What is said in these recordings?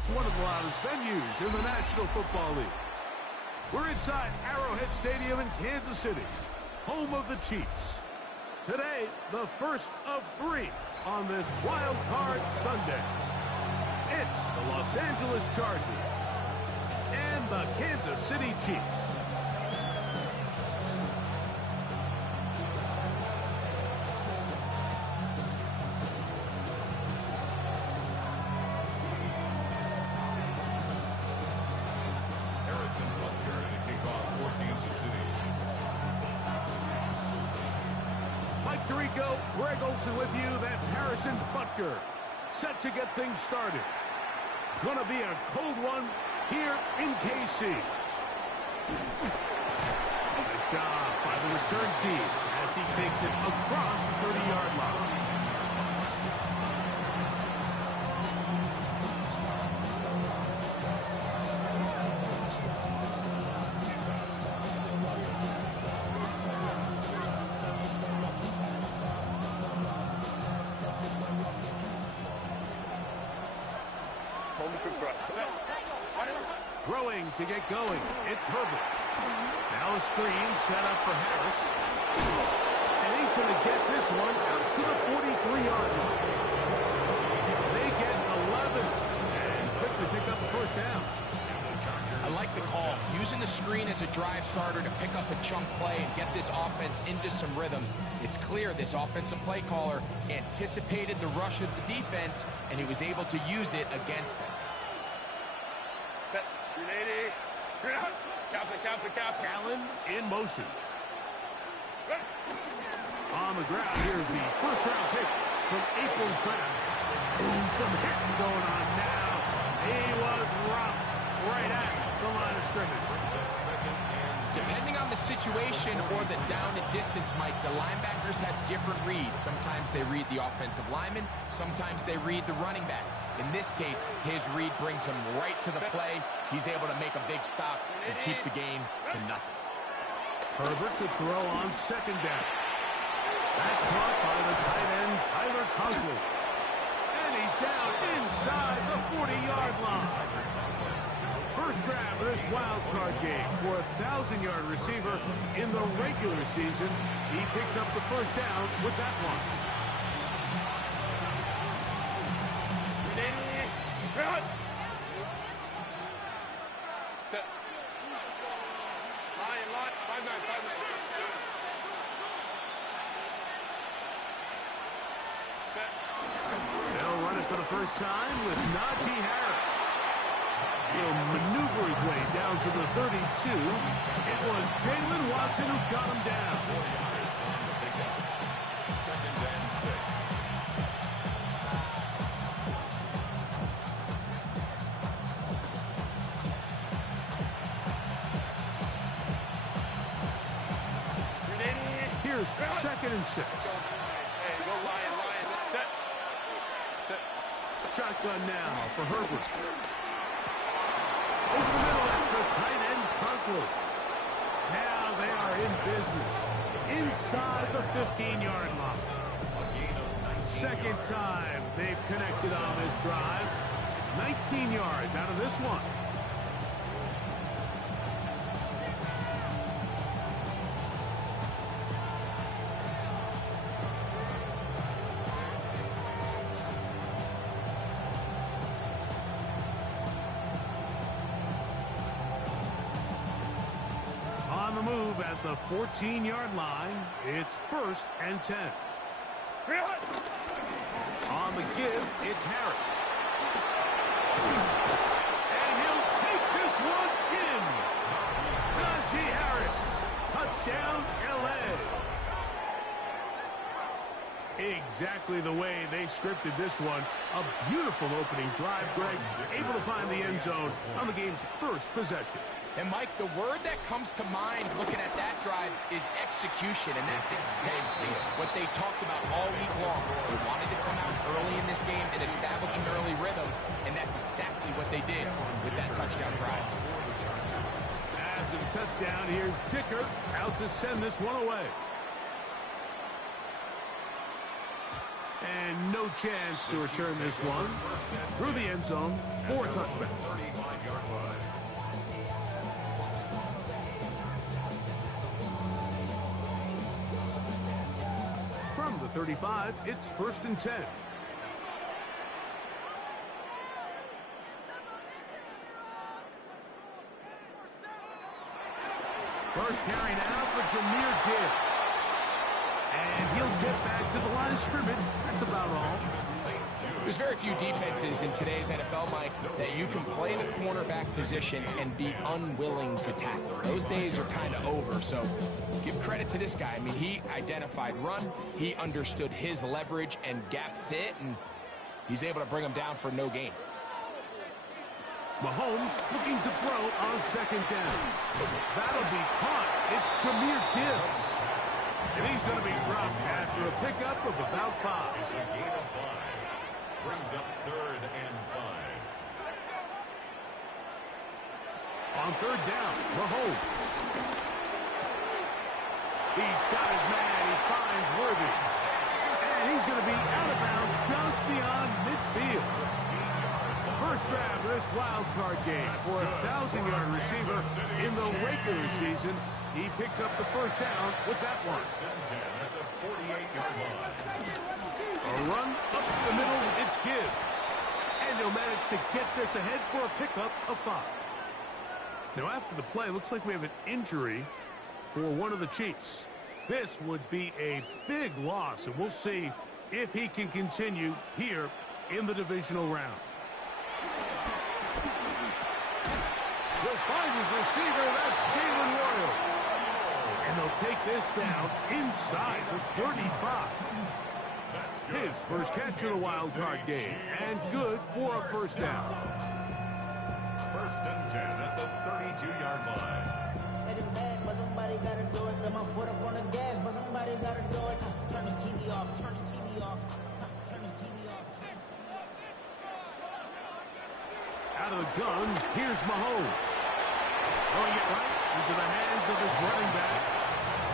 It's one of the loudest venues in the National Football League. We're inside Arrowhead Stadium in Kansas City, home of the Chiefs. Today, the first of 3 on this Wild Card Sunday. It's the Los Angeles Chargers and the Kansas City Chiefs. Tirico, Greg Olsen with you. That's Harrison Butker. Set to get things started. Gonna be a cold one here in KC. Nice job by the return team as he takes it across the 30-yard line. Throwing to get going. It's Herbert. Now a screen set up for Harris. And he's going to get this one out to the 43-yard line. They get 11 and quickly pick up the first down. I like the call. Using the screen as a drive starter to pick up a chunk play and get this offense into some rhythm. It's clear this offensive play caller anticipated the rush of the defense, and he was able to use it against them. Set. 380. Cap. Allen in motion. On the ground, here's the first-round pick from April's draft. Ooh, some hitting going on now. He was rocked right at the line of scrimmage. Depending on the situation or the down and distance, Mike, the linebackers have different reads. Sometimes they read the offensive lineman. Sometimes they read the running back. In this case, his read brings him right to the play. He's able to make a big stop and keep the game to nothing. Herbert to throw on second down. That's caught by the tight end, Tyler Conklin. And he's down inside the 40-yard line. First grab of this wild card game for a 1,000-yard receiver in the regular season. He picks up the first down with that one. They'll run it for the first time with Najee Harris. He'll maneuver his way down to the 32. It was Jalen Watson who got him down. Second and 6. Here's second and 6. Hey, go Lion. Set. Shotgun now for Herbert. Over the middle, that's the tight end, Conklin. Now they are in business inside the 15-yard line. Second time they've connected on this drive. 19 yards out of this one. On the move at the 14-yard line, it's 1st and 10. On the give, it's Harris. And he'll take this one in. Najee Harris, touchdown, L.A. Exactly the way they scripted this one. A beautiful opening drive, Greg. Able to find the end zone on the game's first possession. And, Mike, the word that comes to mind looking at that drive is execution, and that's exactly what they talked about all week long. They wanted to come out early in this game and establish an early rhythm, and that's exactly what they did with that touchdown drive. After the touchdown, here's Dicker out to send this one away. And no chance to return this one. Through the end zone for a touchback. From the 35, it's 1st and 10. First carry now for Jahmyr Gibbs. And he'll get back to the line of scrimmage. That's about all. There's very few defenses in today's NFL, Mike, that you can play the cornerback position and be unwilling to tackle. Those days are kind of over, so give credit to this guy. I mean, he identified run, he understood his leverage and gap fit, and he's able to bring him down for no gain. Mahomes looking to throw on 2nd down. That'll be caught. It's Jahmyr Gibbs. And he's going to be dropped after a pickup of about 5. It's a gain of 5. Brings up 3rd and 5. On 3rd down, Mahomes. He's got his man. He finds Worthy. And he's going to be out of bounds just beyond midfield. First grab of this wild card game for a 1,000-yard receiver in the regular season. He picks up the 1st down with that one. 1st and 10 at the 48-yard line. A run up the middle, it's Gibbs. And he'll manage to get this ahead for a pickup of 5. Now after the play, looks like we have an injury for one of the Chiefs. This would be a big loss, and we'll see if he can continue here in the divisional round. He'll find his receiver, that's Jalen Royal. And they'll take this down inside the 35. His first catch of the wild card game, and good for a 1st down. 1st and 10 at the 32-yard line. It's bad, but somebody gotta do it. Got my foot up on the gas, but somebody gotta do it. Turn this TV off, turn this TV off, turn this TV off. Out of the gun, here's Mahomes. Throwing it right into the hands of his running back.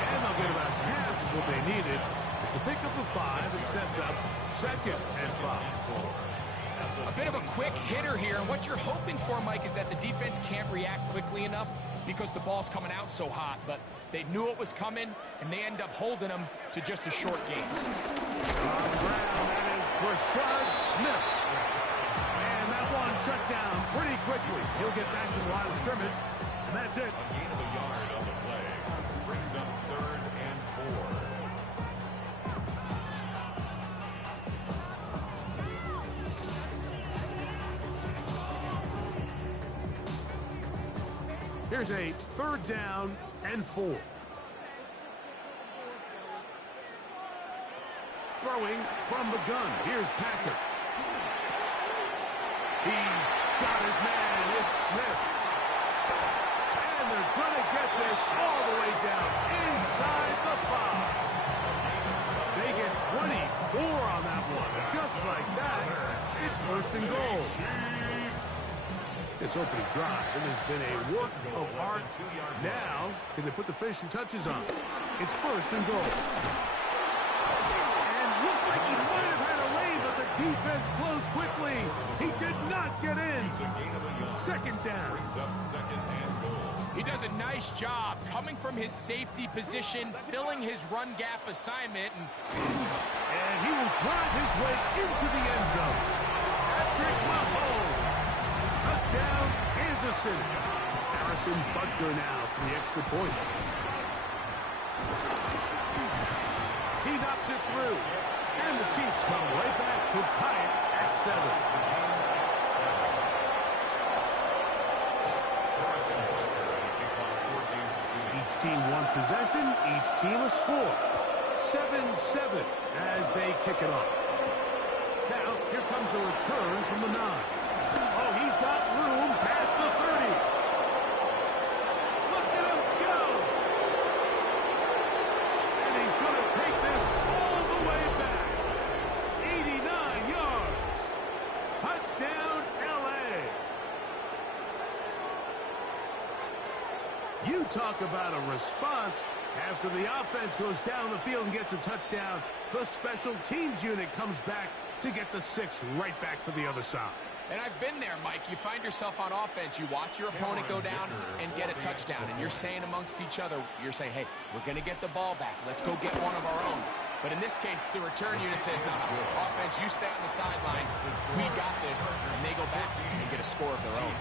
And they'll get about half of what they needed. It's a pickup of 5 and sets up 2nd and 5. A bit of a quick hitter here, and what you're hoping for, Mike, is that the defense can't react quickly enough because the ball's coming out so hot, but they knew it was coming, and they end up holding them to just a short game. On the ground, that is Brashard Smith. And that one shut down pretty quickly. He'll get back to the line of scrimmage, and that's it. A gain of a yard on the play. Brings up 3rd and 4. Here's a 3rd down and 4. Throwing from the gun. Here's Patrick. He's got his man. It's Smith. And they're going to get this all the way down inside the 5. They get 24 on that one. Just like that, it's 1st and goal. This opening drive, it has been a work of art. Now, can they put the finishing touches on? It's 1st and goal. And looked like he might have had a lane, but the defense closed quickly. He did not get in. 2nd down. Brings up 2nd and goal. He does a nice job coming from his safety position, filling his run gap assignment, and he will drive his way into the end zone. Patrick Mahomes. Touchdown, Kansas City. Harrison Butker now for the extra point. He knocks it through. And the Chiefs come right back to tie it at 7. Each team one possession, each team a score. 7-7 as they kick it off. Now, here comes a return from the 9. Oh, he's got room past the 30. Look at him go. And he's going to take this all the way back. 89 yards. Touchdown, L.A. You talk about a response. After the offense goes down the field and gets a touchdown, the special teams unit comes back to get the 6 right back for the other side. And I've been there, Mike. You find yourself on offense. You watch your opponent go down and get a touchdown. And you're saying amongst each other, you're saying, hey, we're going to get the ball back. Let's go get one of our own. But in this case, the return unit says, no, offense, you stay on the sidelines. We got this. And they go back and get a score of their own.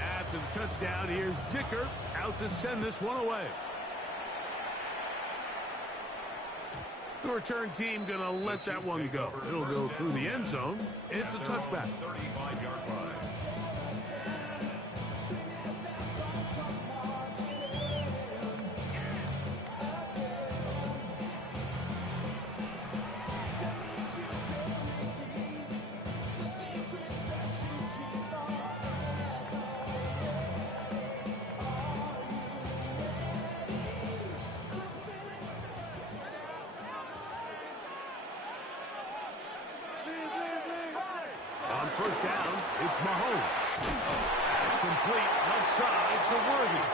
After the touchdown, here's Dicker out to send this one away. The return team going to let that one go. It'll go through the end zone. It's a touchback. 35-yard line. On first down, it's Mahomes. That's complete left side to Worthy.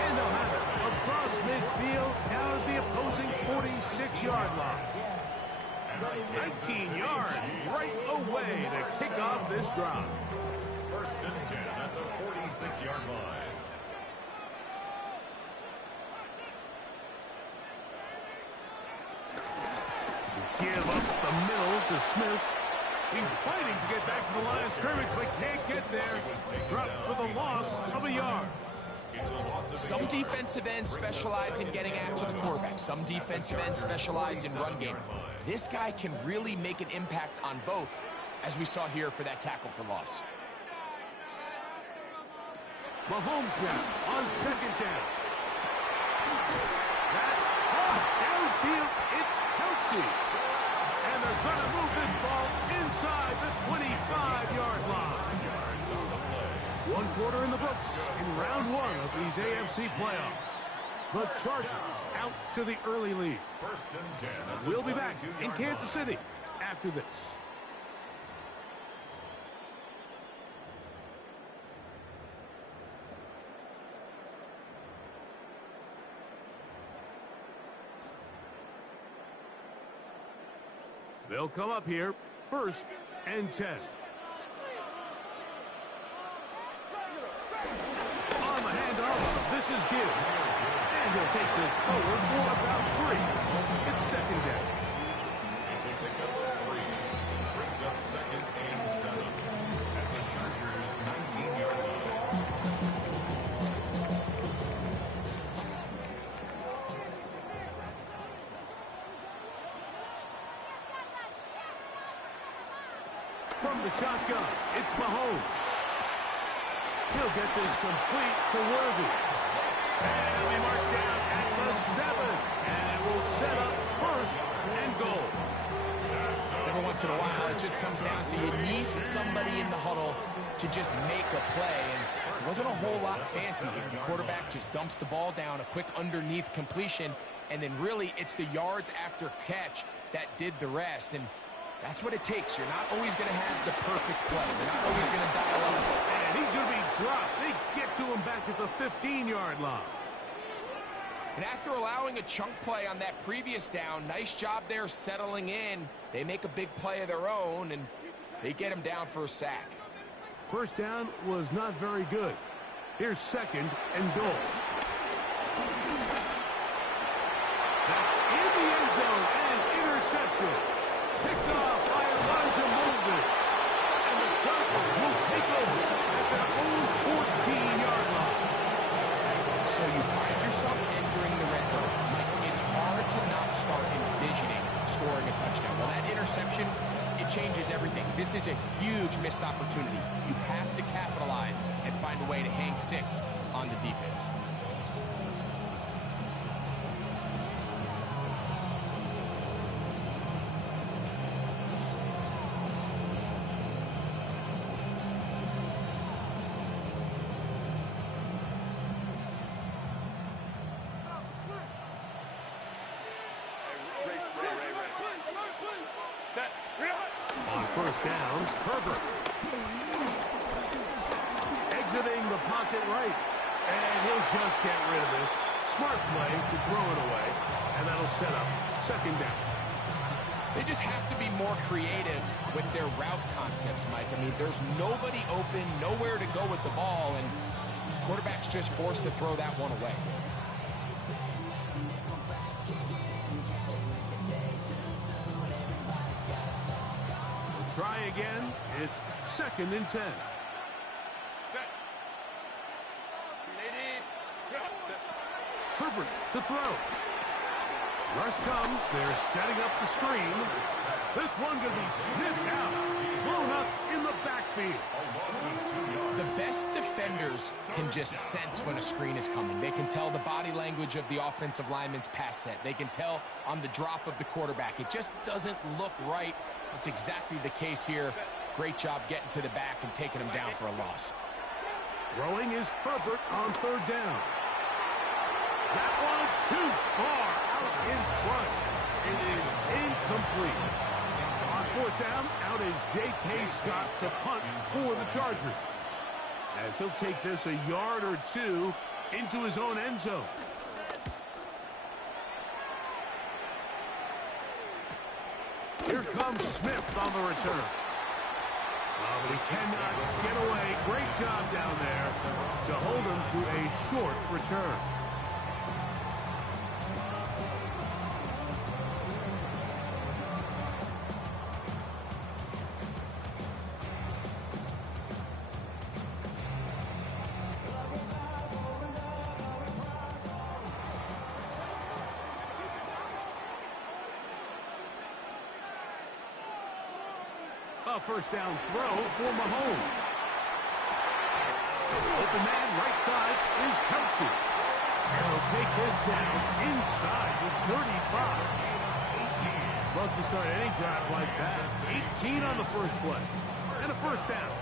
And they'll have it across midfield down at the opposing 46-yard line. 19 yards right away to kick off this drive. First and 10 at the 46-yard line. Give up the middle to Smith. He's fighting to get back to the line of scrimmage, but can't get there. Dropped for the loss of a yard. Some defensive ends specialize in getting after the quarterback. Some defensive ends specialize in run game. This guy can really make an impact on both, as we saw here for that tackle for loss. Mahomes now on second down. That's downfield. It's Kelsey. And they're going to move this ball inside the 25-yard line. 1 quarter in the books in round 1 of these AFC playoffs. The Chargers out to the early lead. First and 10. We'll be back in Kansas City after this. They'll come up here, first and 10. On the handoff, this is Gibbs. And he'll take this forward for about 3. It's second down. It's a pickup of 3. Brings up second and 7 at the Chargers' 19-yard line. From the shotgun, it's Mahomes. He'll get this complete to Worthy. And we mark down at the 7. And it will set up first and goal. Every once in a while, it just comes down to you need somebody in the huddle to just make a play. And it wasn't a whole lot fancy here. The quarterback just dumps the ball down, a quick underneath completion, and then really it's the yards after catch that did the rest. And that's what it takes. You're not always going to have the perfect play. You're not always going to dial up. And he's going to be dropped. They get to him back at the 15-yard line. And after allowing a chunk play on that previous down, nice job there settling in. They make a big play of their own, and they get him down for a sack. First down was not very good. Here's second and goal. That's in the end zone and intercepted. Picked off by Elijah Molden. And the Chargers will take over at their own 14-yard line. So you find yourself entering the red zone. Mike, it's hard to not start envisioning scoring a touchdown. Well, that interception, it changes everything. This is a huge missed opportunity. You have to capitalize and find a way to hang 6 on the defense. Set. On first down, Herbert. Exiting the pocket right. And he'll just get rid of this. Smart play to throw it away. And that'll set up second down. They just have to be more creative with their route concepts, Mike. I mean, there's nobody open, nowhere to go with the ball, and quarterback's just forced to throw that one away. We'll try again. It's second and 10. Herbert to throw. Rush comes. They're setting up the screen. This one going to be sniffed out. Blown up in the backfield. The best defenders can just sense when a screen is coming. They can tell the body language of the offensive lineman's pass set. They can tell on the drop of the quarterback. It just doesn't look right. That's exactly the case here. Great job getting to the back and taking him down for a loss. Throwing is Herbert on third down. That one too far out in front. It is incomplete. On fourth down, out is J.K. Scott to punt for the Chargers. As he'll take this a yard or two into his own end zone. Here comes Smith on the return. But he cannot get away. Great job down there to hold him to a short return. A first down throw for Mahomes. Open man right side is Kelsey. And he'll take this down inside the 35. Love to start any drive like that. 18 on the first play. And a first down.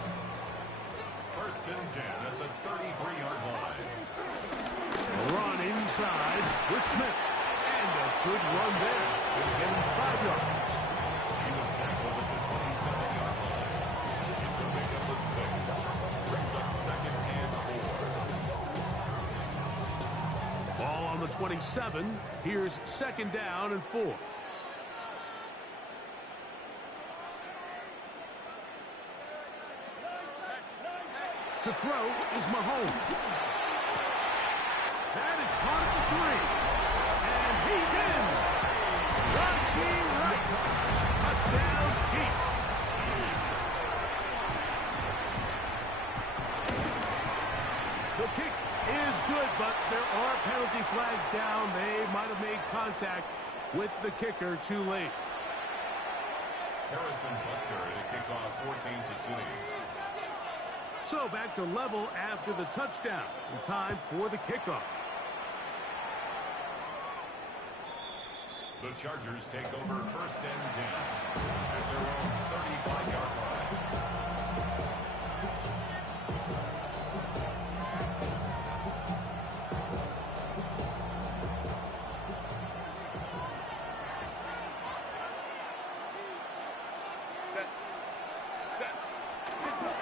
First and 10 at the 33-yard line. A run inside with Smith. And a good run there. Going to get him 5 yards. He was tackled at the 27-yard line. It's a pickup of 6. Brings up second and 4. Ball on the 27. Here's second down and 4. To throw is Mahomes. That is caught at the 3. And he's in. Rashee Rice. Touchdown Chiefs. The kick is good, but there are penalty flags down. They might have made contact with the kicker too late. Harrison Butker to kick off 14 to 6. So back to level after the touchdown. In time for the kickoff. The Chargers take over first and 10 at their own 35-yard line.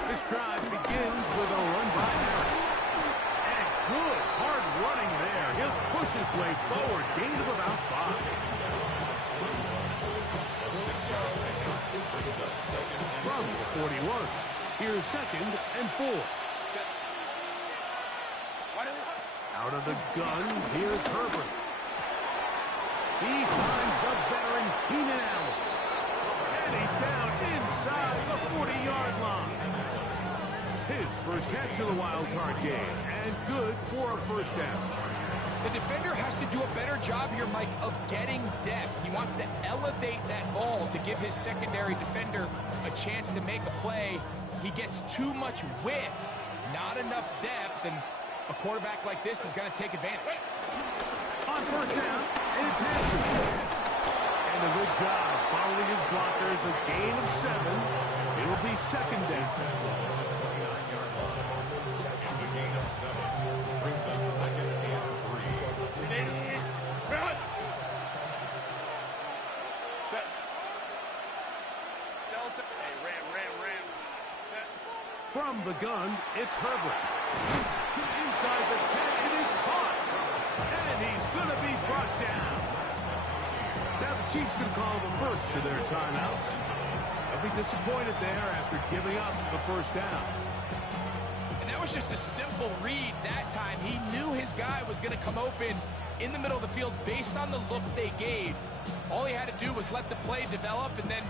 This drive begins with a run by Harris. And good, hard running there. He'll push his way forward. Gain of about 5. A 6-yard pickup brings up second and From the 41. Here's second and 4. Out of the gun, here's Herbert. He finds the veteran Keenan Allen. And he's down inside the 40-yard line. His first catch of the Wildcard game, and good for a first down. The defender has to do a better job here, Mike, of getting depth. He wants to elevate that ball to give his secondary defender a chance to make a play. He gets too much width, not enough depth, and a quarterback like this is going to take advantage. On first down, it's Hampton. And a good job following his blockers, a gain of 7. It'll be second down. it's a gain of 7. Brings up second and 3. Hey, ram. Set. From the gun, it's Herbert. Inside the 10, it is caught. And he's going to be brought down. Now the Chiefs can call the first of their timeouts. They'll be disappointed there after giving up the first down. And that was just a simple read that time. He knew his guy was going to come open in the middle of the field based on the look they gave. All he had to do was let the play develop and then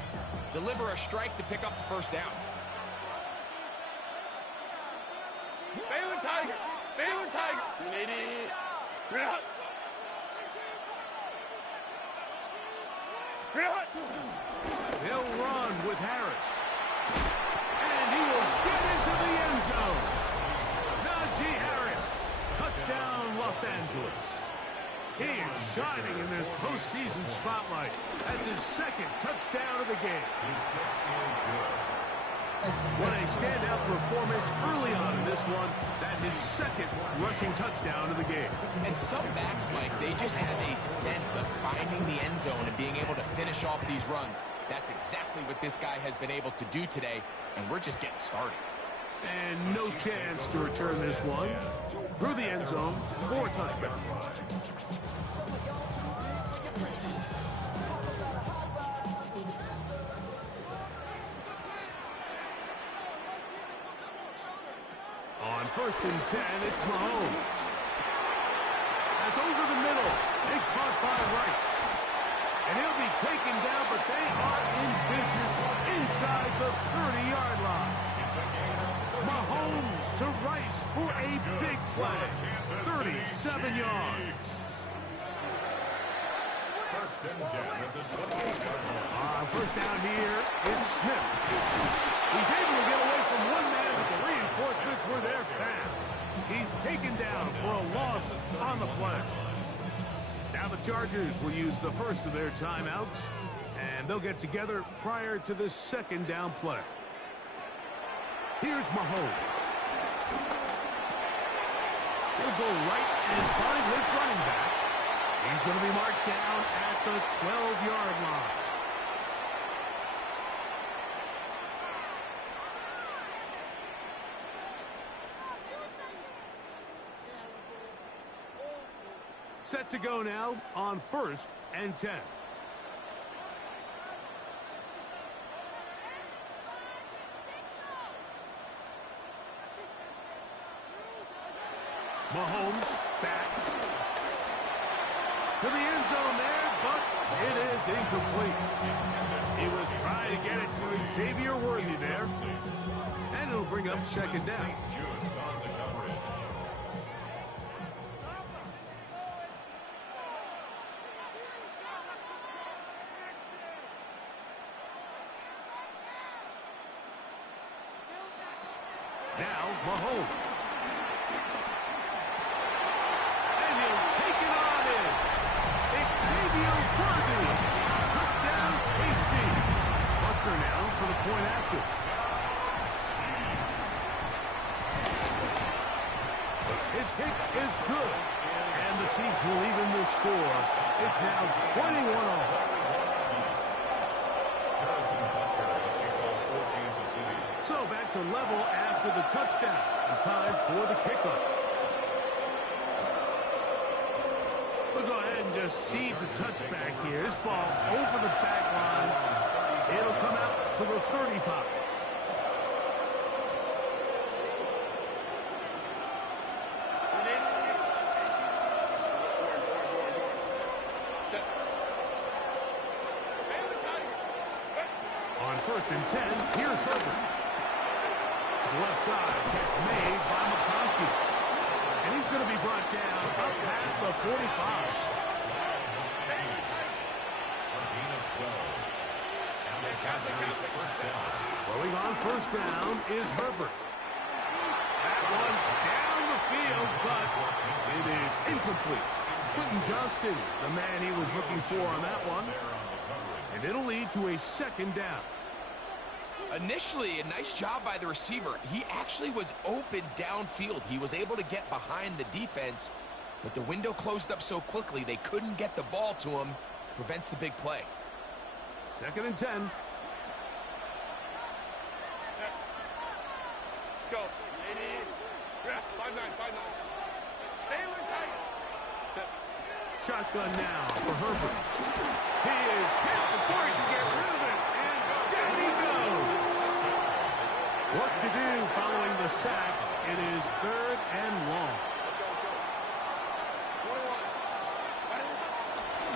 deliver a strike to pick up the first down. Baylor Tiger. 180. Green out. They'll run with Harris. And he will get into the end zone. Najee Harris. Touchdown, Los Angeles. He is shining in this postseason spotlight. That's his second touchdown of the game. His kick is good. What a standout performance early on in this one. That his second rushing touchdown of the game. And some backs, Mike, they just have a sense of finding the end zone and being able to finish off these runs. That's exactly what this guy has been able to do today, and we're just getting started. And no chance to return this one. Through the end zone for a touchdown. On 1st and 10, it's Mahomes. That's over the middle. They caught by Rice. And he'll be taken down, but they are in business inside the 30-yard line. Mahomes to Rice for a big play. 37 yards. 1st and 10 at the 28-yard line. On 1st down here, it's Smith. He's able to get away from one man, but the reinforcements were there fast. He's taken down for a loss on the play. Now the Chargers will use the first of their timeouts, and they'll get together prior to the second down play. Here's Mahomes. He'll go right and find his running back. He's going to be marked down at the 12-yard line. Set to go now on 1st and 10. Mahomes back to the end zone there, but it is incomplete. He was trying to get it to Xavier Worthy there, and it'll bring up 2nd down. Just on the coverage. Now Mahomes. And he'll take it on in. Xavier Worthy. Touchdown, KC. Butker now for the point after. His kick is good. And the Chiefs will even the score. It's now 21-all. So back to level after the touchdown. And time for the kickoff. We'll go ahead and just see the touchback here. This ball over the back line. It'll come out to the 35. On 1st and 10, here's Herbert. To the left side, catch made by McConkey. And he's going to be brought down up past the 45. Throwing on 1st down is Herbert. That one down the field, but it is incomplete. Quentin Johnston, the man he was looking for on that one. And it'll lead to a 2nd down. Initially, a nice job by the receiver. He actually was open downfield. He was able to get behind the defense, but the window closed up so quickly they couldn't get the ball to him. Prevents the big play. 2nd and 10. 5'9". Baylor Tiger. Shotgun now for Herbert. He is hit before he can get rid of it. And down he goes. Work to do following the sack. It is 3rd and long.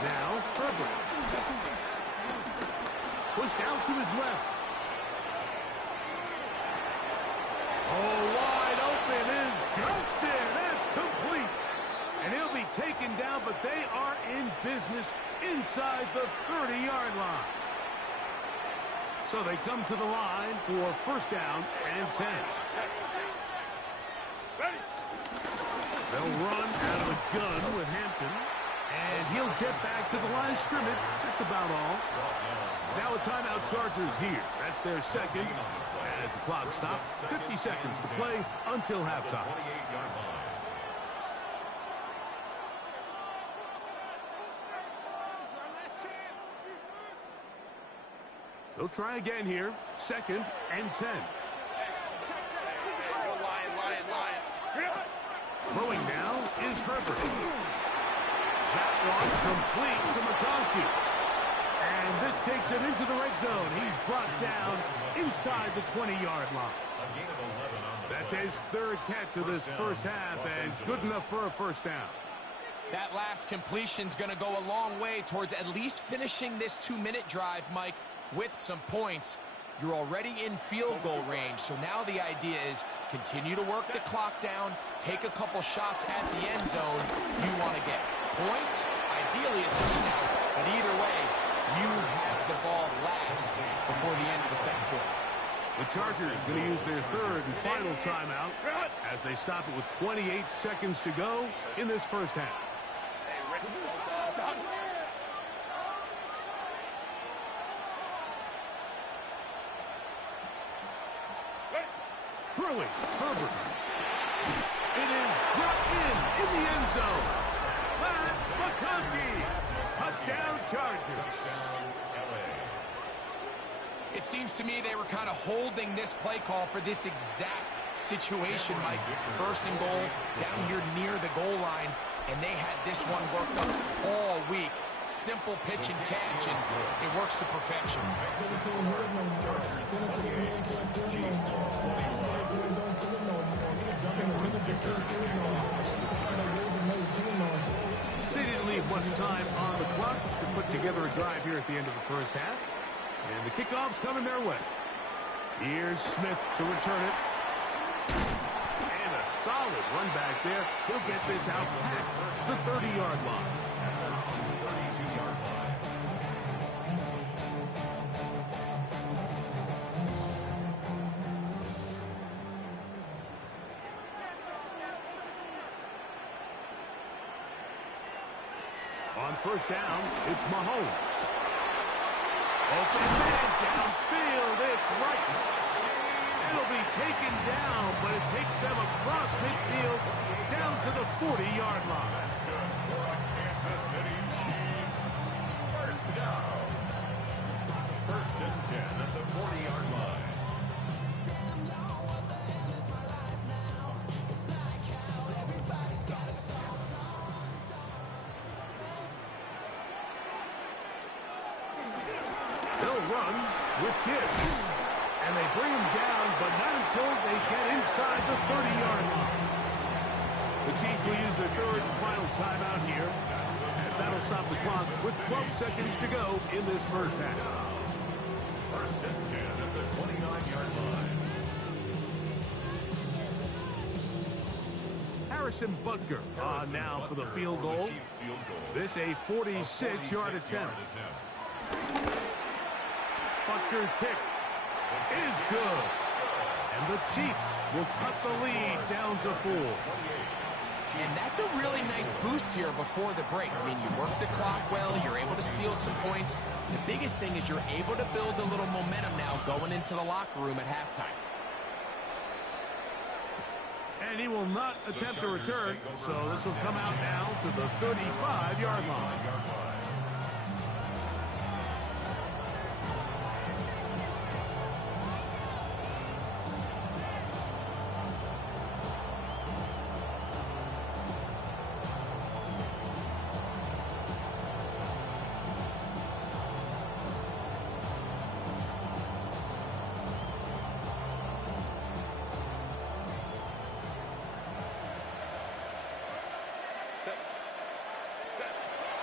Now Herbert. Pushed out to his left. Oh, wide open is Johnston. That's complete. And he'll be taken down, but they are in business inside the 30-yard line. So they come to the line for 1st down and 10. They'll run out of the gun with Hampton. And he'll get back to the line of scrimmage. That's about all. Now a timeout Chargers here. That's their 2nd. As the clock stops, 50 seconds to play until halftime. They'll try again here. 2nd and 10. Throwing now is Herbert. That one complete to McConkey. And this takes him into the red zone. He's brought down inside the 20-yard line. That's his 3rd catch of this first half, and good enough for a 1st down. That last completion's going to go a long way towards at least finishing this 2-minute drive, Mike, with some points. You're already in field goal range, so now the idea is continue to work the clock down, take a couple shots at the end zone. You want to get points, ideally a touchdown, but either way, you have the ball last before the end of the 2nd quarter. The Chargers going to use their 3rd and final timeout as they stop it with 28 seconds to go in this first half. Throwing, Herbert. It is brought in the end zone. Pat McConkey. Touchdown Chargers. It seems to me they were kind of holding this play call for this exact situation, Mike. 1st and goal, down here near the goal line, and they had this one worked up all week. Simple pitch and catch, and it works to perfection. They didn't leave much time on the clock to put together a drive here at the end of the first half. And the kickoff's coming their way. Here's Smith to return it. And a solid run back there. He'll get this out past the 30-yard line. On 1st down, it's Mahomes. Open man downfield, it's Rice. It'll be taken down, but it takes them across midfield down to the 40-yard line. Kansas City Chiefs. 1st down. 1st and 10 at the 40-yard line. With Gibbs. And they bring him down, but not until they get inside the 30-yard line. The Chiefs will use their 3rd and final timeout here, as that'll stop the clock with 12 seconds to go in this first half. 1st and 10 at the 29-yard line. Harrison Butker on now for the field goal. This a 46-yard attempt. Butker's kick is good. And the Chiefs will cut the lead down to 4. And that's a really nice boost here before the break. I mean, you work the clock well, you're able to steal some points. The biggest thing is you're able to build a little momentum now going into the locker room at halftime. And he will not attempt to return, so this will come out now to the 35-yard line.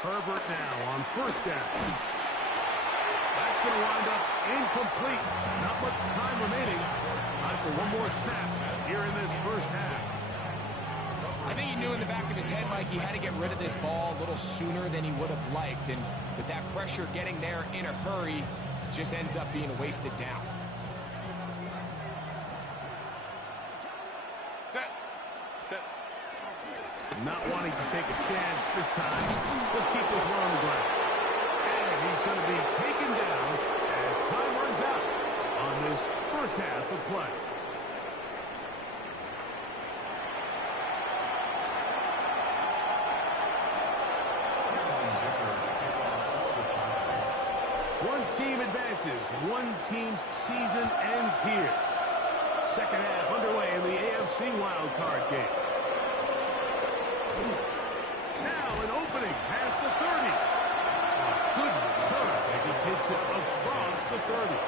Herbert now on first down. That's going to wind up incomplete. Not much time remaining. Time for one more snap here in this first half. I think he knew in the back of his head, Mike, he had to get rid of this ball a little sooner than he would have liked. And with that pressure getting there in a hurry, it just ends up being a wasted down. Not wanting to take a chance this time. We'll keep this one on the ground. And he's going to be taken down as time runs out on this first half of play. One team advances. One team's season ends here. Second half underway in the AFC Wildcard game. Now an opening past the 30. Good return as he takes it across the 30.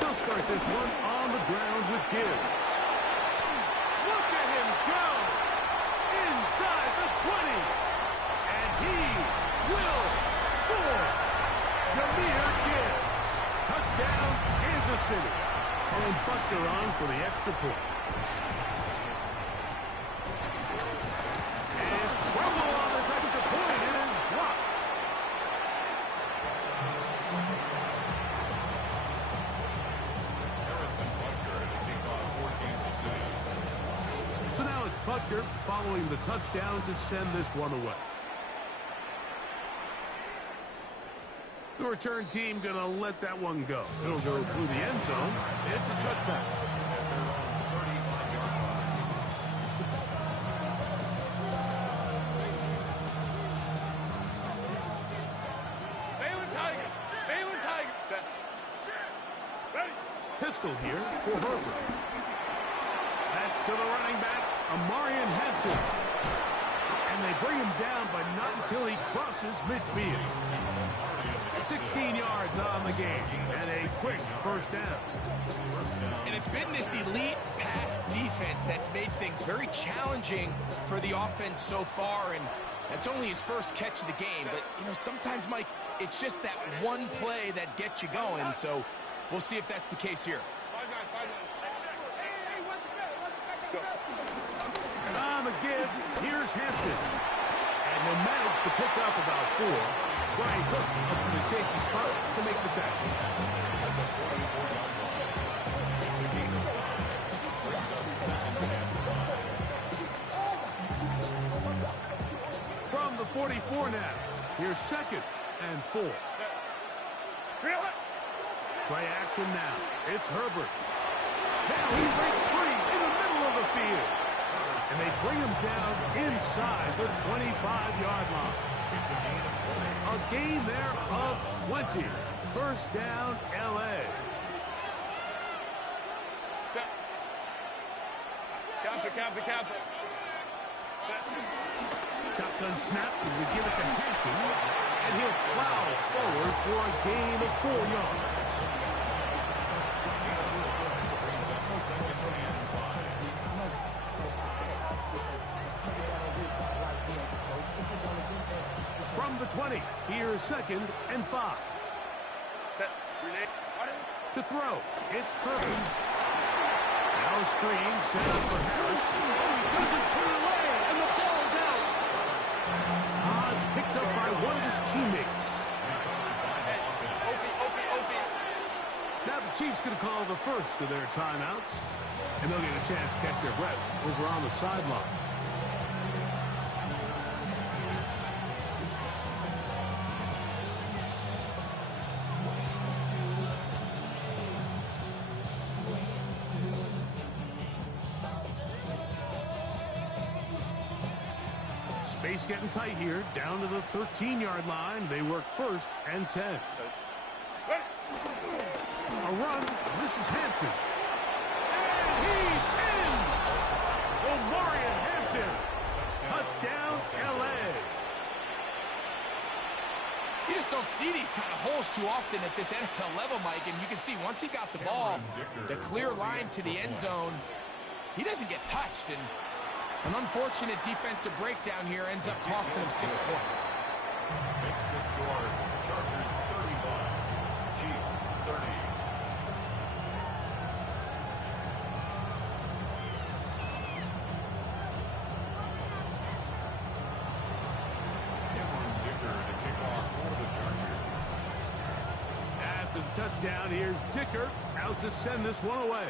They'll start this one on the ground with Gibbs. Look at him go! Inside the 20! And he will score! Jameer Gibbs. Touchdown, Kansas City. And Buster on for the extra point. And trouble on this extra point. It is blocked. So now it's Butker following the touchdown to send this one away. The return team going to let that one go. It'll go through the end zone. It's a touchback. Pistol here for Herbert. That's to the running back, Hampton. And they bring him down, but not until he crosses midfield. 16 yards on the game, and a quick first down. And it's been this elite pass defense that's made things very challenging for the offense so far, and that's only his first catch of the game. But, you know, sometimes, Mike, it's just that one play that gets you going, so we'll see if that's the case here. On the give, here's Hampton. And he'll manage to pick up about 4. Brian Cook up in the safety spot to make the tackle. From the 44 now, here's 2nd and 4. Play action now. It's Herbert. Now he breaks free in the middle of the field. And they bring him down inside the 25-yard line. A gain there of 20. First down, L.A. Counter. Shotgun snap, and we give it to Hampton. And he'll plow forward for a gain of 4 yards. From the 20, here's 2nd and 5. To throw, it's Herbert. Now a screen set up for Harris. Oh, he doesn't put it away, and the ball's out. It's picked up by one of his teammates. Now the Chiefs going to call the first of their timeouts, and they'll get a chance to catch their breath over on the sideline. Space getting tight here, down to the 13-yard line. They work 1st and 10. A run. This is Hampton. And he's in! Hampton. Touchdown, L.A. You just don't see these kind of holes too often at this NFL level, Mike, and you can see once he got the ball, the clear line to the end zone, he doesn't get touched, and an unfortunate defensive breakdown here ends up costing him 6 points. Makes the score Chargers 31, Chiefs 30. After the touchdown, here's Dicker out to send this one away.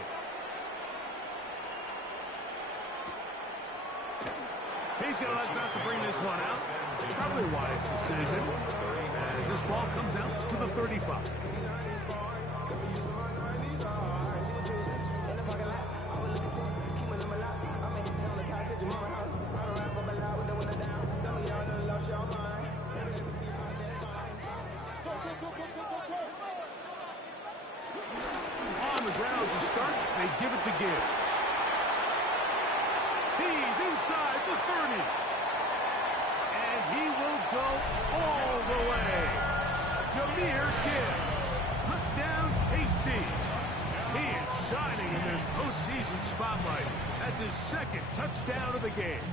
He's going to let Best to bring this one out. Probably a wise decision as this ball comes out to the 35. On the ground to start, they give it to Gibbs. He's inside the 30. And he will go all the way. Jahmyr Gibbs. Touchdown, KC. He is shining in this postseason spotlight. That's his second touchdown of the game.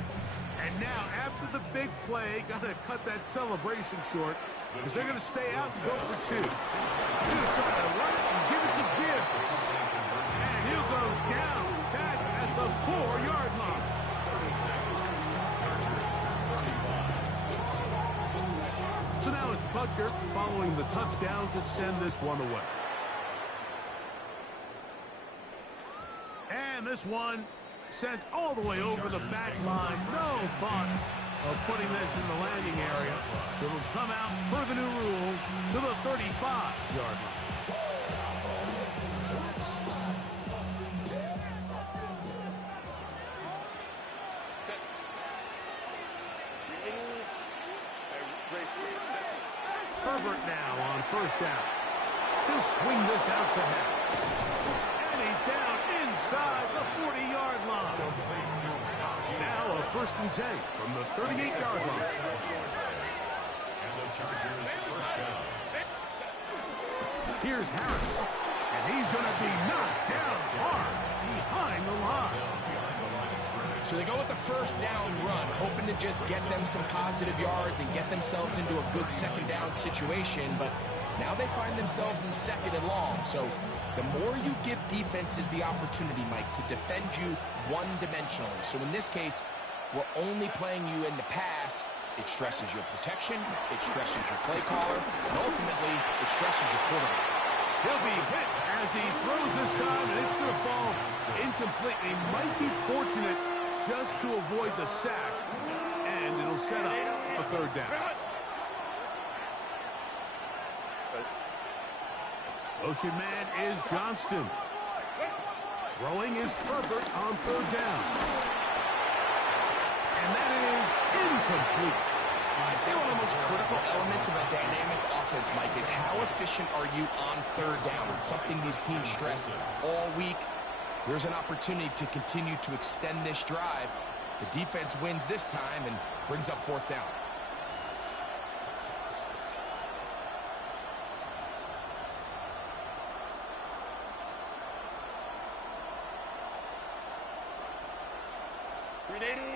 And now, after the big play, got to cut that celebration short because they're going to stay out and go for 2. He'll try to run it and give it to Gibbs. And he'll go down back at the 4-yard line. So now it's Butker following the touchdown to send this one away. And this one sent all the way over the back line. No thought of putting this in the landing area. So it'll come out per the new rule to the 35-yard line. Herbert now on first down. He'll swing this out to him. And he's down inside the 40-yard line. Now a 1st and 10 from the 38-yard line. And the Chargers first down. Here's Harris. And he's going to be knocked down hard behind the line. So they go with the first down run, hoping to just get them some positive yards and get themselves into a good second down situation, but now they find themselves in 2nd and long. So the more you give defenses the opportunity, Mike, to defend you one-dimensionally. So in this case, we're only playing you in the pass. It stresses your protection, it stresses your play caller, and ultimately, it stresses your quarterback. He'll be hit as he throws this time, and it's going to fall incomplete. He might be fortunate just to avoid the sack, and it'll set up a 3rd down. Motion man is Johnston. Throwing is Herbert on 3rd down. And that is incomplete. I'd say one of the most critical elements of a dynamic offense, Mike, is how efficient are you on 3rd down? It's something these teams stress all week. Here's an opportunity to continue to extend this drive. The defense wins this time and brings up 4th down.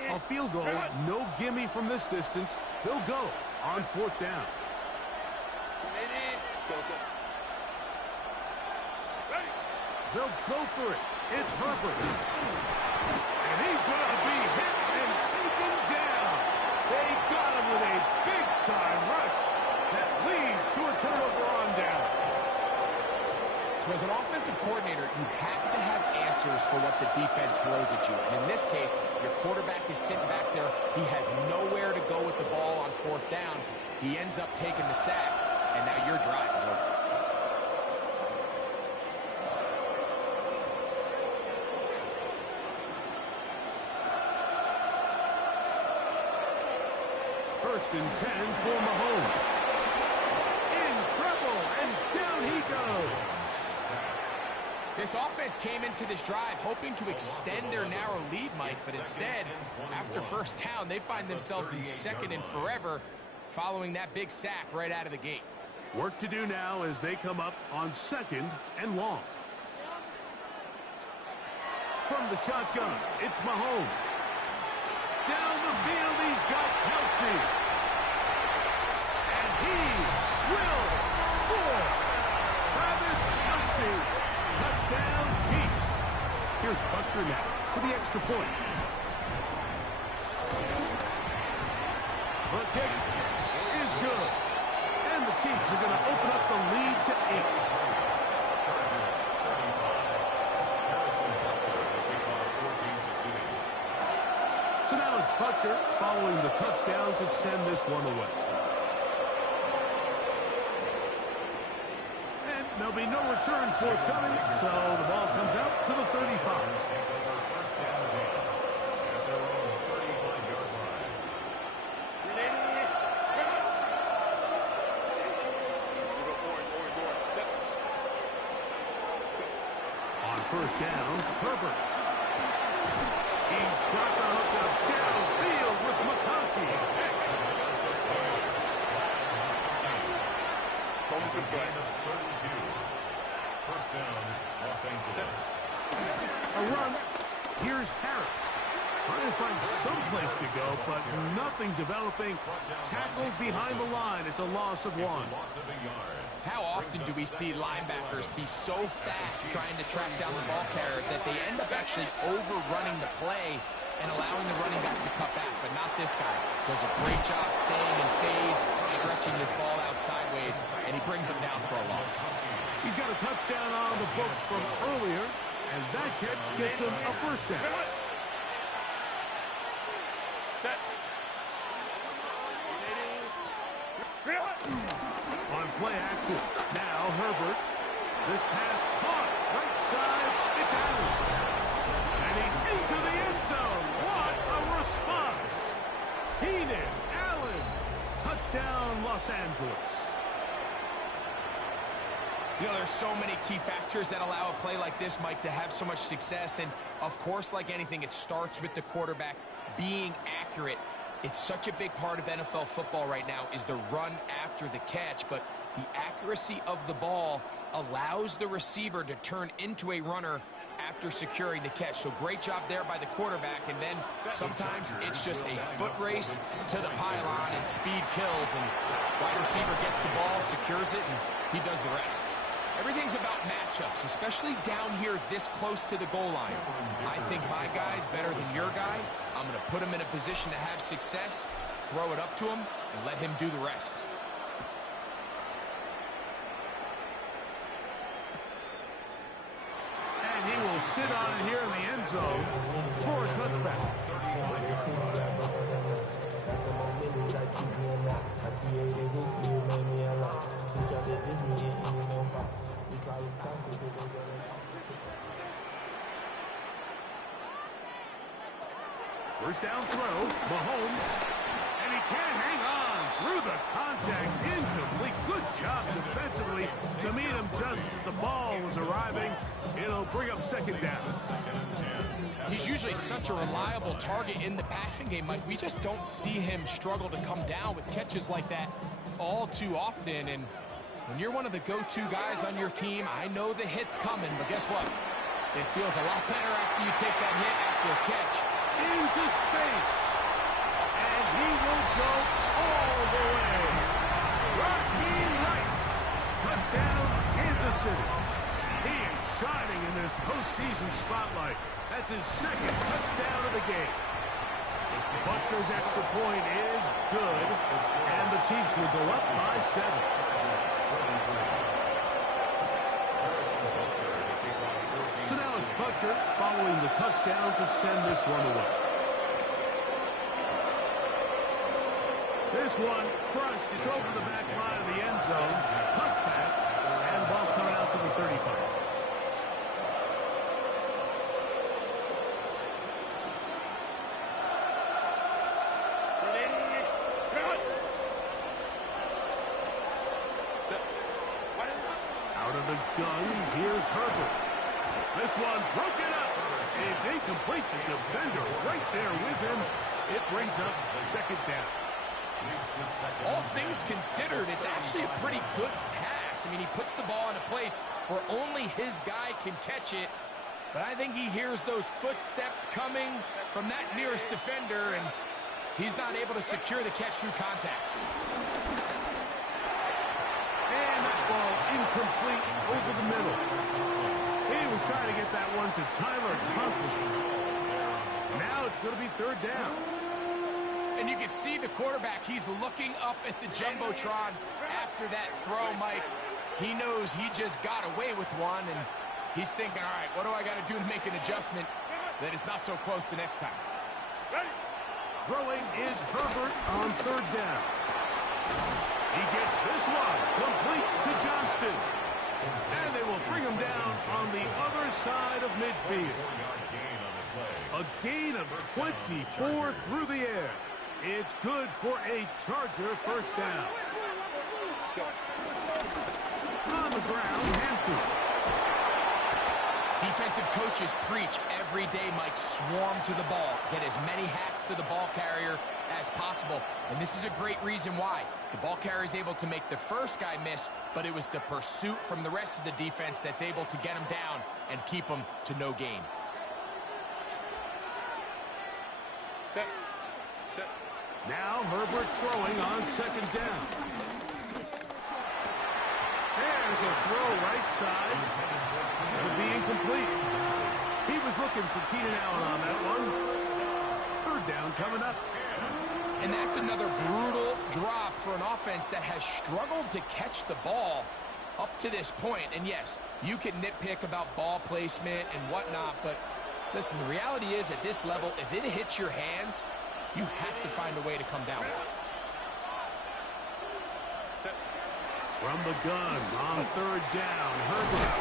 A field goal, no gimme from this distance. They'll go on 4th down. They'll go for it. It's Herbert. And he's going to be hit and taken down. They got him with a big-time rush that leads to a turnover on down. So as an offensive coordinator, you have to have answers for what the defense throws at you. And in this case, your quarterback is sitting back there. He has nowhere to go with the ball on 4th down. He ends up taking the sack, and now your drive is over. First and 10 for Mahomes. In trouble, and down he goes. This offense came into this drive hoping to extend their narrow lead, Mike, but instead, after first down, they find themselves in second and forever following that big sack right out of the gate. Work to do now as they come up on 2nd and long. From the shotgun, it's Mahomes. Down the field, he's got Kelsey. And he will score. Travis Kelsey. Touchdown, Chiefs. Here's Buster now for the extra point. The kick is good. And the Chiefs are going to open up the lead to 8. So now it's Butker following the touchdown to send this one away. And there'll be no return forthcoming, so the ball comes out to the 35. On first down, Herbert. He's got the hook up downfield with McConkey. First down, Los Angeles. A run. Here's Harris. Trying to find some place to go, but nothing developing. Tackled behind the line. It's a loss of 1. How often do we see linebackers be so fast trying to track down the ball carrier that they end up actually overrunning the play and allowing the running back to cut back, but not this guy. Does a great job staying in phase, stretching this ball out sideways, and he brings him down for a loss. He's got a touchdown on the books from earlier, and that catch gets him a first down. Set. On play action, now Herbert. This pass caught, right side, it's Allen. And he's into the end zone. What a response. Keenan Allen. Touchdown, Los Angeles. You know, there's so many key factors that allow a play like this, Mike, to have so much success. And, of course, like anything, it starts with the quarterback being accurate. It's such a big part of NFL football right now is the run after the catch, but the accuracy of the ball allows the receiver to turn into a runner after securing the catch. So great job there by the quarterback, and then sometimes it's just a foot race to the pylon and speed kills, and wide receiver gets the ball, secures it, and he does the rest. Everything's about matchups, especially down here this close to the goal line. I think my guy's better than your guy. I'm going to put him in a position to have success, throw it up to him, and let him do the rest. And he will sit on it here in the end zone for a touchback. First down throw, Mahomes, and he can't hang on through the contact, incomplete. Good job defensively to meet him just as the ball was arriving. It'll bring up second down. He's usually such a reliable target in the passing game, Mike. We just don't see him struggle to come down with catches like that all too often. And when you're one of the go-to guys on your team, I know the hit's coming, but guess what? It feels a lot better after you take that hit after a catch. Into space, and he will go all the way. Raheem Rice, touchdown, Kansas City. He is shining in this postseason spotlight. That's his second touchdown of the game. Butker's extra point is good, and the Chiefs will go up by 7. So now it's Butker following the touchdown to send this one away. This one crushed. It's over the back line of the end zone. Touchback, and the ball's coming out to the 35. Out of the gun, here's Herbert. This one broken up. It's incomplete. The defender right there with him. It brings up second down. All things considered, it's actually a pretty good pass. I mean, he puts the ball in a place where only his guy can catch it. But I think he hears those footsteps coming from that nearest defender, and he's not able to secure the catch through contact. And that ball incomplete over the middle. He was trying to get that one to Tyler Conklin. Now it's going to be third down. And you can see the quarterback, he's looking up at the Jumbotron after that throw, Mike. He knows he just got away with one, and he's thinking, all right, what do I got to do to make an adjustment that it's not so close the next time? Throwing is Herbert on third down. He gets this one complete to Johnston. And they will bring him down on the other side of midfield. A gain of 24 through the air. It's good for a Charger first down. On the ground, Hampton. Defensive coaches preach every day, Mike, swarm to the ball. Get as many hacks to the ball carrier as possible. And this is a great reason why. The ball carrier is able to make the first guy miss, but it was the pursuit from the rest of the defense that's able to get him down and keep him to no gain. Now Herbert throwing on second down. There's a throw right side. It'll be incomplete. He was looking for Keenan Allen on that one. Third down coming up. And that's another brutal drop for an offense that has struggled to catch the ball up to this point. And yes, you can nitpick about ball placement and whatnot, but listen, the reality is at this level, if it hits your hands, you have to find a way to come down. From the gun on third down, Herbert.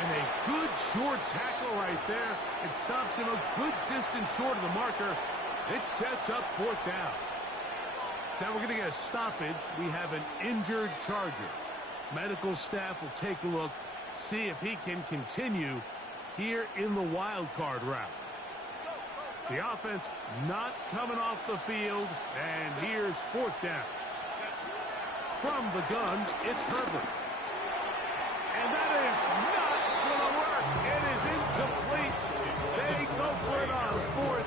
And a good short tackle right there. It stops him a good distance short of the marker. It sets up fourth down. Now we're going to get a stoppage. We have an injured Charger. Medical staff will take a look, see if he can continue here in the wild card route. The offense not coming off the field, and here's fourth down. From the gun, it's Herbert. And that is not going to work. It is incomplete. They go for it on fourth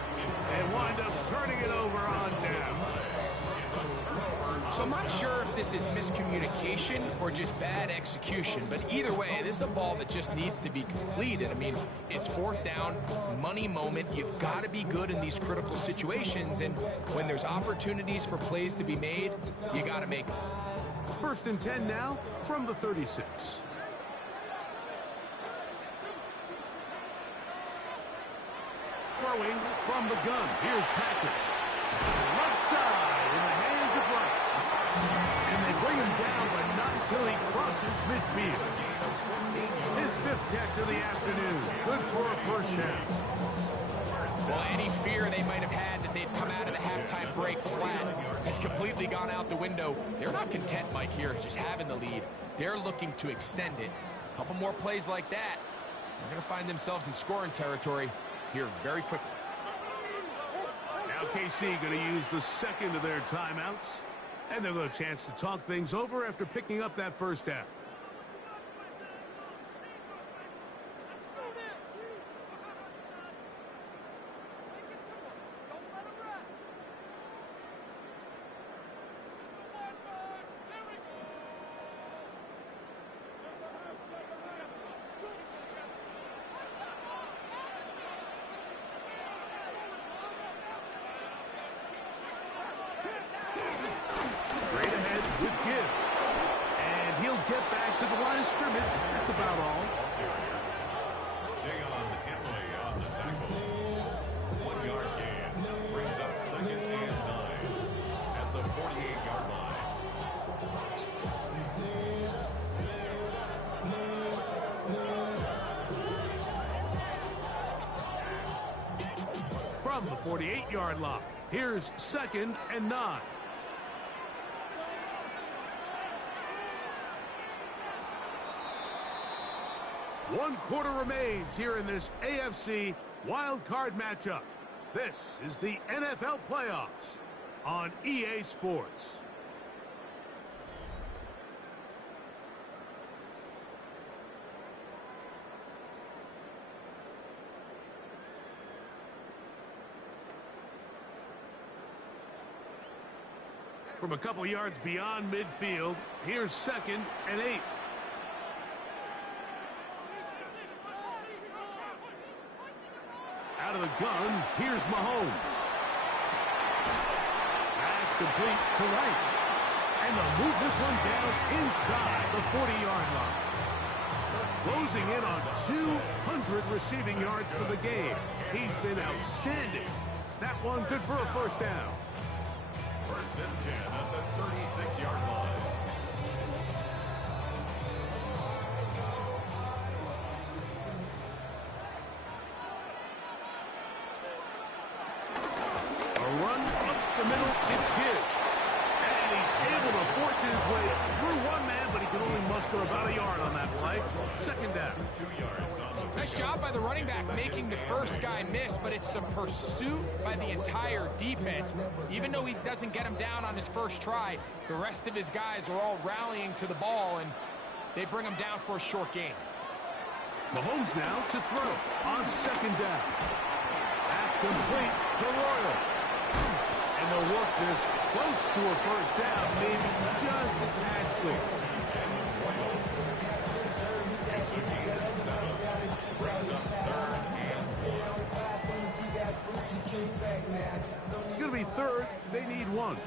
and wind up turning it over on down. So I'm not sure if this is miscommunication or just bad execution, but either way, this is a ball that just needs to be completed. I mean, it's fourth down, money moment. You've got to be good in these critical situations, and when there's opportunities for plays to be made, you got to make them. First and 10 now from the 36. Throwing from the gun. Here's Patrick. Left side in the hands of Rice. And they bring him down, but not until he crosses midfield. His fifth catch of the afternoon. Good for a first down. Well, any fear they might have had that they'd come out of the halftime break flat has completely gone out the window. They're not content, Mike, here, just having the lead. They're looking to extend it. A couple more plays like that, they're going to find themselves in scoring territory here very quickly. Now KC going to use the second of their timeouts. And they'll get a chance to talk things over after picking up that first down. That's about all. Dayon Henley on the tackle. 1 yard gain. Brings up second and 9 at the 48-yard line. From the 48-yard line, here's second and 9. One quarter remains here in this AFC Wildcard matchup. This is the NFL playoffs on EA Sports. From a couple yards beyond midfield, here's 2nd and 8. Out of the gun, here's Mahomes. That's complete to Rice. And they'll move this one down inside the 40-yard line. Closing in on 200 receiving yards for the game. He's been outstanding. That one good for a first down. 1st and 10 at the 36-yard line. A run up the middle, it's good. And he's able to force his way through one man, but he can only muster about a yard on that play. 2nd down. 2 yards on the Nice job by the running back making the first guy miss, but it's the pursuit by the entire defense. Even though he doesn't get him down on his first try, the rest of his guys are all rallying to the ball, and they bring him down for a short gain. Mahomes now to throw on 2nd down. That's complete to Royal. And they'll work this close to a first down, maybe just a tad short. It's a gain of 7. Brings up 3rd and 4. It's going to be 3rd. They need 1.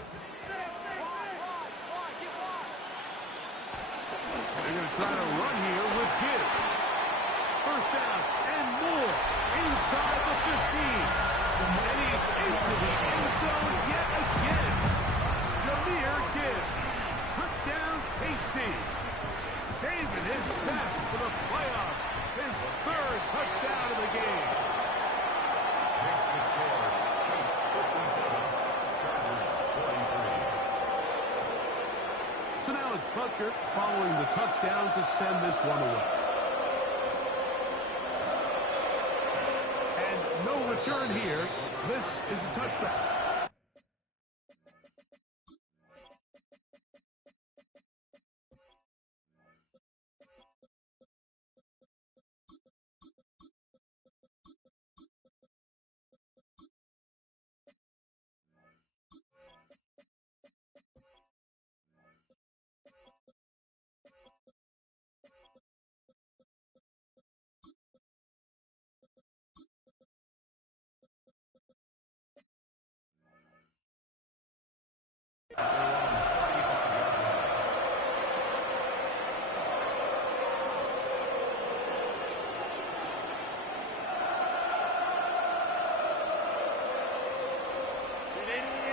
They're going to try to run here with Gibbs. First down and more inside the 15. And he's into the end zone yet again. Jahmyr Gibbs. Touchdown, KC. Saving his best for the playoffs. His 3rd touchdown of the game. Makes the score. Chiefs 57. Chargers 43. So now it's Butker following the touchdown to send this one away. And no return here. This is a touchback.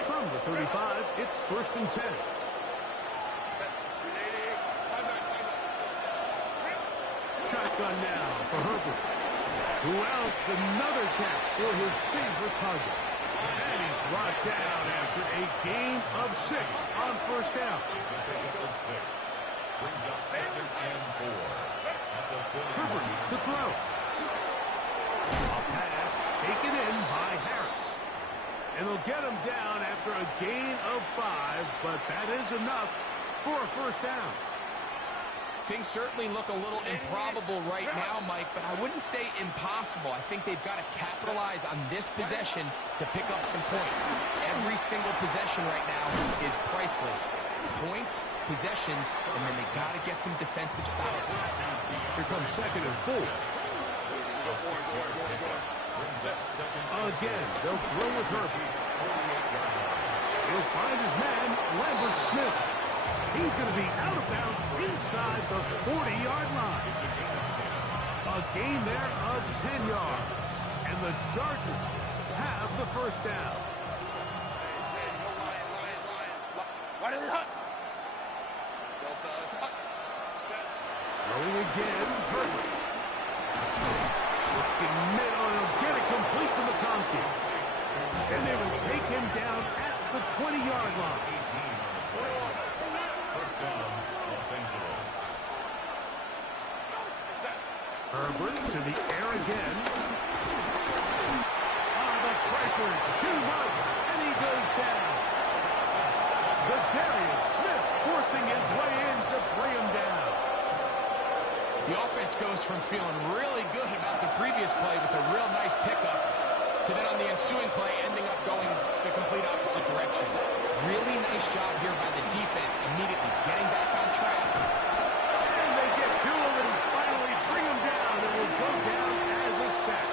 From the 35, it's 1st and 10. Shotgun now for Herbert, who outs another catch for his favorite target. And he's brought down after a gain of 6 on first down. It's a pickup of 6. Brings up 2nd and 4. At the 40. Herbert to throw. A pass taken in by Harris. And they'll get him down after a gain of 5, but that is enough for a first down. Things certainly look a little improbable right now, Mike, but I wouldn't say impossible. I think they've got to capitalize on this possession to pick up some points. Every single possession right now is priceless. Points, possessions, and then they got to get some defensive stops. Here comes 2nd and 4. A 6-yard pickup. Brings up 2nd. Again, they'll throw with Herbert. 48-yard line. He'll find his man, Lambert Smith. He's going to be out of bounds inside the 40-yard line. It's a gain of 10. A gain there of 10 yards. And the Chargers have the first down. Throwing again, Herbert. Looking middle, and he'll get it complete to McConkey. And they will take him down at the 20-yard line. 18 on the play. First down, Los Angeles. Herbert to the air again. Oh, the pressure too much, and he goes down. Zadarius Smith forcing his way in to bring him down. The offense goes from feeling really good about the previous play with a real nice pickup to then on the ensuing play ending up going the complete opposite direction. Really nice job here by the defense immediately getting back on track. And they get to him and finally bring him down. It will go down as a sack.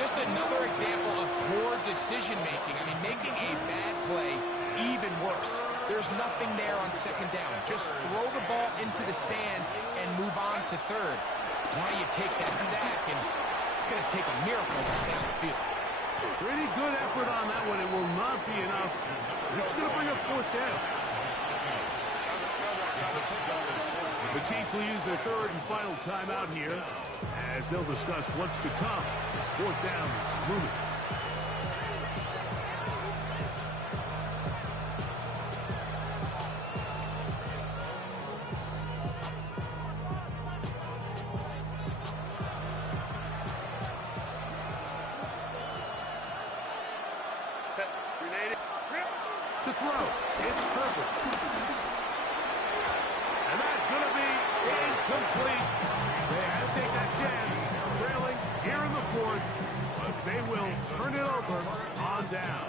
Just another example of poor decision-making. I mean, making a bad play even worse. There's nothing there on second down. Just throw the ball into the stands and move on to third. Now you take that sack, and it's going to take a miracle to stay on the field. Pretty good effort on that one. It will not be enough. It's going to bring up fourth down. The Chiefs will use their third and final timeout here as they'll discuss what's to come as fourth down is looming. To throw, it's Herbert. And that's going to be incomplete. They had to take that chance, trailing here in the fourth, but they will turn it over on down.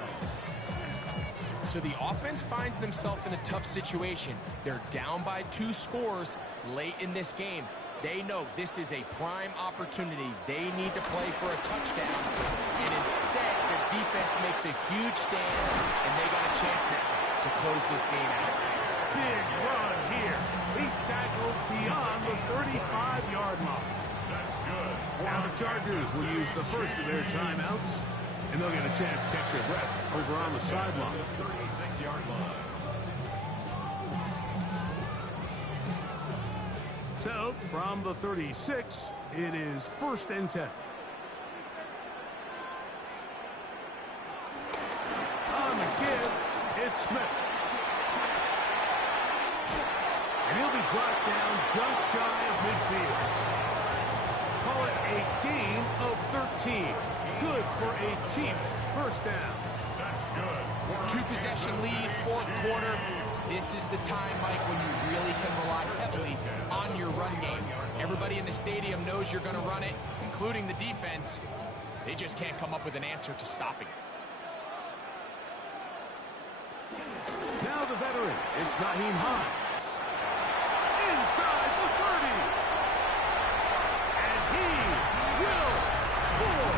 So the offense finds themselves in a tough situation. They're down by 2 scores late in this game. They know this is a prime opportunity. They need to play for a touchdown. And instead, the defense makes a huge stand, and they got a chance now to close this game out. Big run here. He's tackled beyond the 35-yard line. That's good. Now the Chargers will use the first of their timeouts, and they'll get a chance to catch their breath over on the sideline. 36-yard line. So, from the 36, it is 1st and 10. On the give, it's Smith. And he'll be brought down just shy of midfield. Call it a gain of 13. Good for a Chiefs first down. That's good. 2-possession lead, fourth quarter. This is the time, Mike, when you really can rely heavily on your run game. Everybody in the stadium knows you're going to run it, including the defense. They just can't come up with an answer to stopping it. Now the veteran, it's Naheem Hines. Inside the 30. And he will score.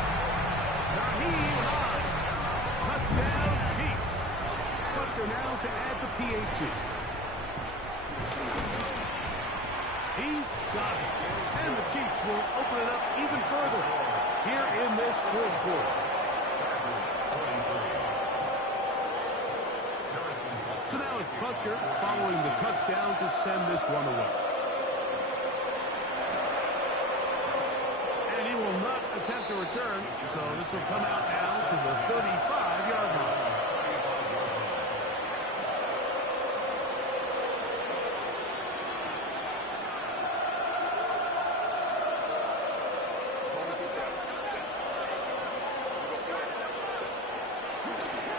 Naheem Hines. Touchdown Chiefs. Buckner now to add the PAT. He's got it. And the Chiefs will open it up even further here in this fourth quarter. So now it's Buckner following the touchdown to send this one away. And he will not attempt a return, so this will come out now to the 35-yard line.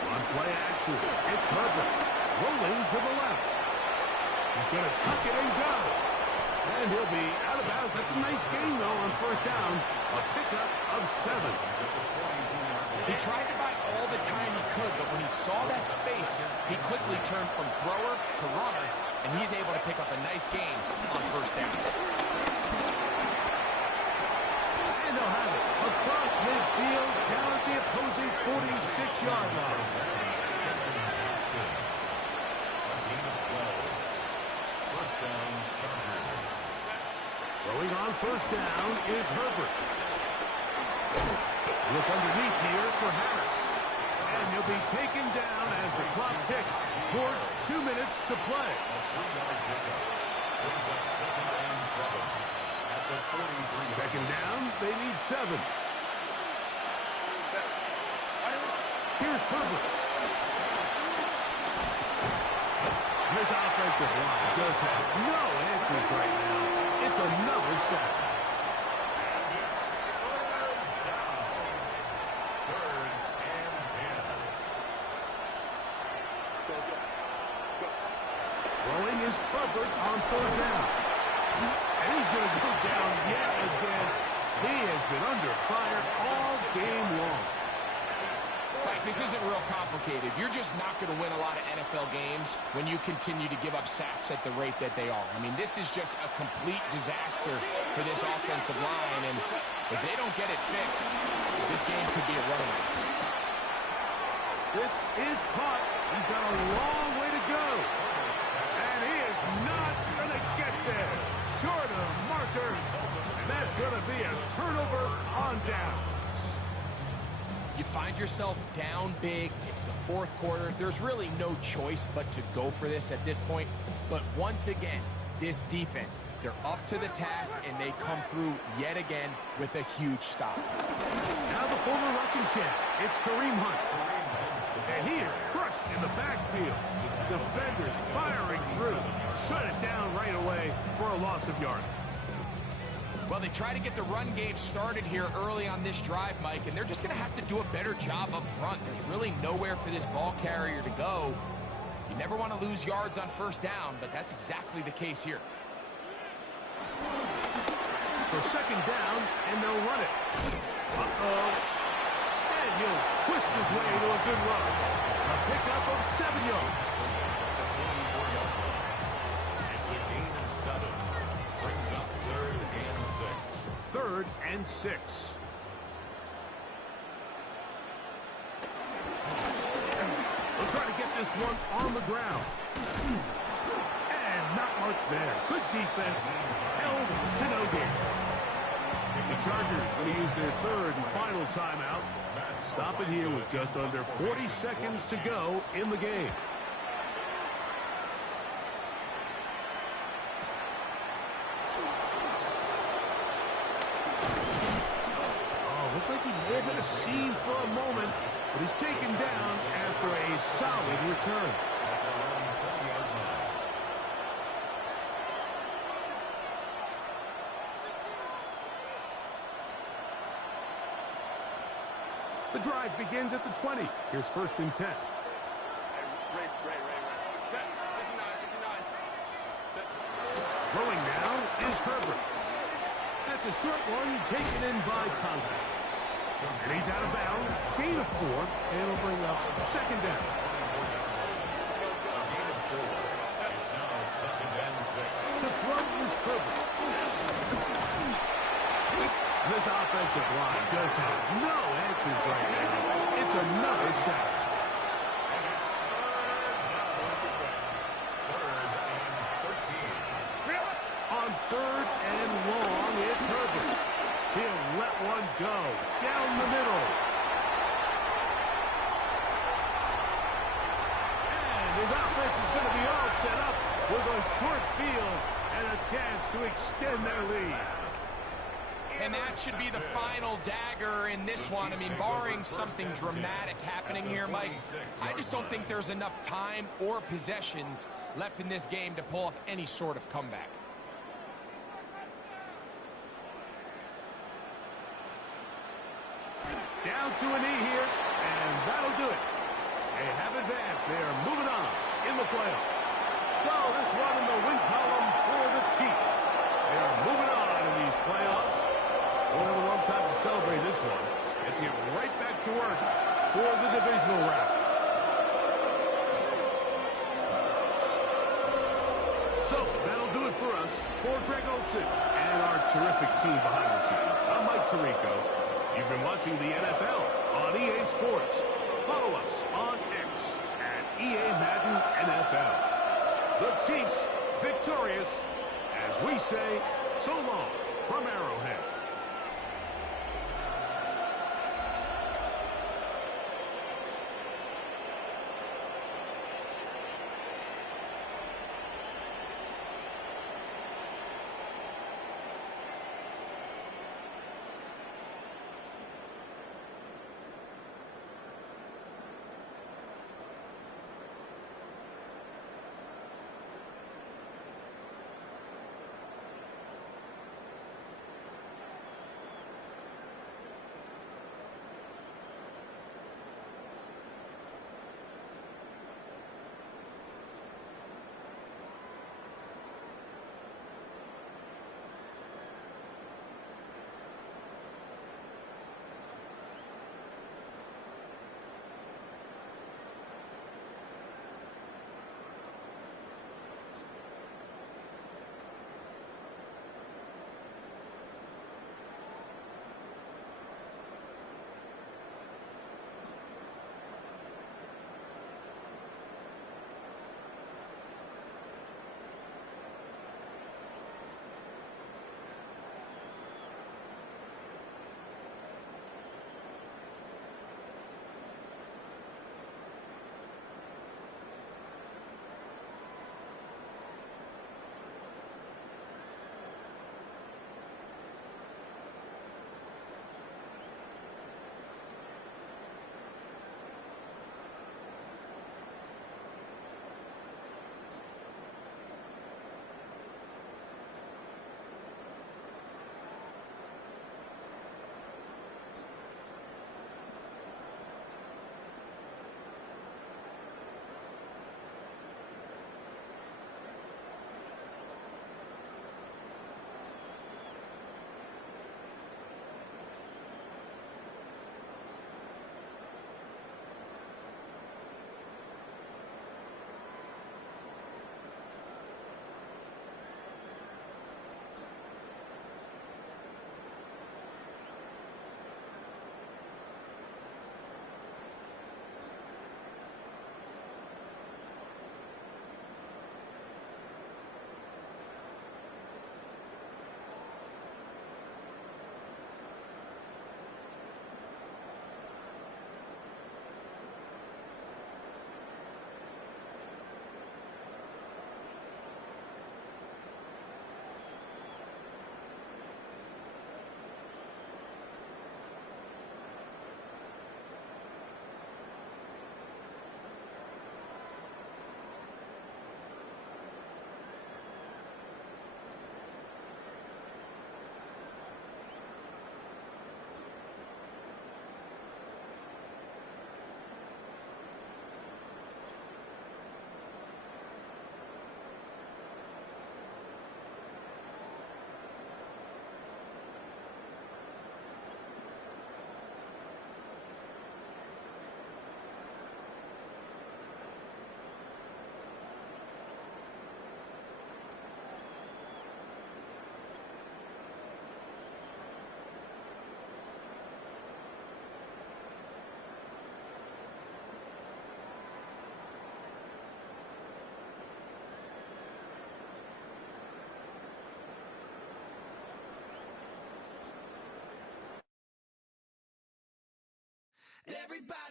On play action, it's Herbert. Rolling to the left. He's going to tuck it and go. And he'll be out of bounds. That's a nice gain, though, on first down. A pickup of 7. He tried to buy all the time he could, but when he saw that space, he quickly turned from thrower to runner, and he's able to pick up a nice gain on first down. And they'll have it across midfield, down at the opposing 46-yard line. Throwing on first down is Herbert. Look underneath here for Harris. And he'll be taken down as the clock ticks towards 2 minutes to play. Second down, they need 7. Here's Herbert. This offensive line just has no answers right now. It's another sack. Herbert on third down. And he's going to go down yet again. He has been under fire all game long. Mike, this isn't real complicated. You're just not going to win a lot of NFL games when you continue to give up sacks at the rate that they are. I mean, this is just a complete disaster for this offensive line, and if they don't get it fixed, this game could be a runaway. This is caught. He's got a long way to go. And he is not going to get there. Short of markers. And that's going to be a turnover on down. You find yourself down big. It's the fourth quarter. There's really no choice but to go for this at this point. But once again, this defense, they're up to the task, and they come through yet again with a huge stop. Now the former rushing champ, it's Kareem Hunt. And he is crushed in the backfield. Defenders firing through. Shut it down right away for a loss of yardage. Well, they try to get the run game started here early on this drive, Mike, and they're just going to have to do a better job up front. There's really nowhere for this ball carrier to go. You never want to lose yards on first down, but that's exactly the case here. So second down, and they'll run it. Uh-oh. And he'll twist his way to a good run. A pickup of 7 yards. It's a gain of 7. Brings up 3rd and 6. 3rd and 6. They'll try to get this one on the ground. And not much there. Good defense. Held to no gain. The Chargers going to use their 3rd and final timeout. Stop it here with just under 40 seconds to go in the game. Looked like he may have hit a seam for a moment, but he's taken down after a solid return. The drive begins at the 20. Here's 1st and 10. Ray. Set. 59. Set. Throwing now is Herbert. That's a short one taken in by contact. And he's out of bounds. Gain of 4. And it'll bring up 2nd down. It's now 2nd and 6. To throw is Herbert. This offensive line just has no answers right now. It's another sack. And it's 3rd and 13. On 3rd and long, it's Herbert. He'll let one go down the middle. And his offense is going to be all set up with a short field and a chance to extend their lead. And that should be the final dagger in this one. I mean, barring something dramatic happening here, Mike, I just don't think there's enough time or possessions left in this game to pull off any sort of comeback. Down to a knee here, and that'll do it. They have advanced. They are moving on in the playoffs. So this one in the win column for the Chiefs. They are moving on in these playoffs. We'll have a long time to celebrate this one. And get right back to work for the divisional round. So that'll do it for us. For Greg Olson and our terrific team behind the scenes, I'm Mike Tirico. You've been watching the NFL on EA Sports. Follow us on X at EA Madden NFL. The Chiefs victorious as we say so long from Arrowhead.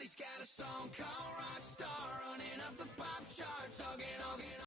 He's got a song called Rockstar, running up the pop charts, hugging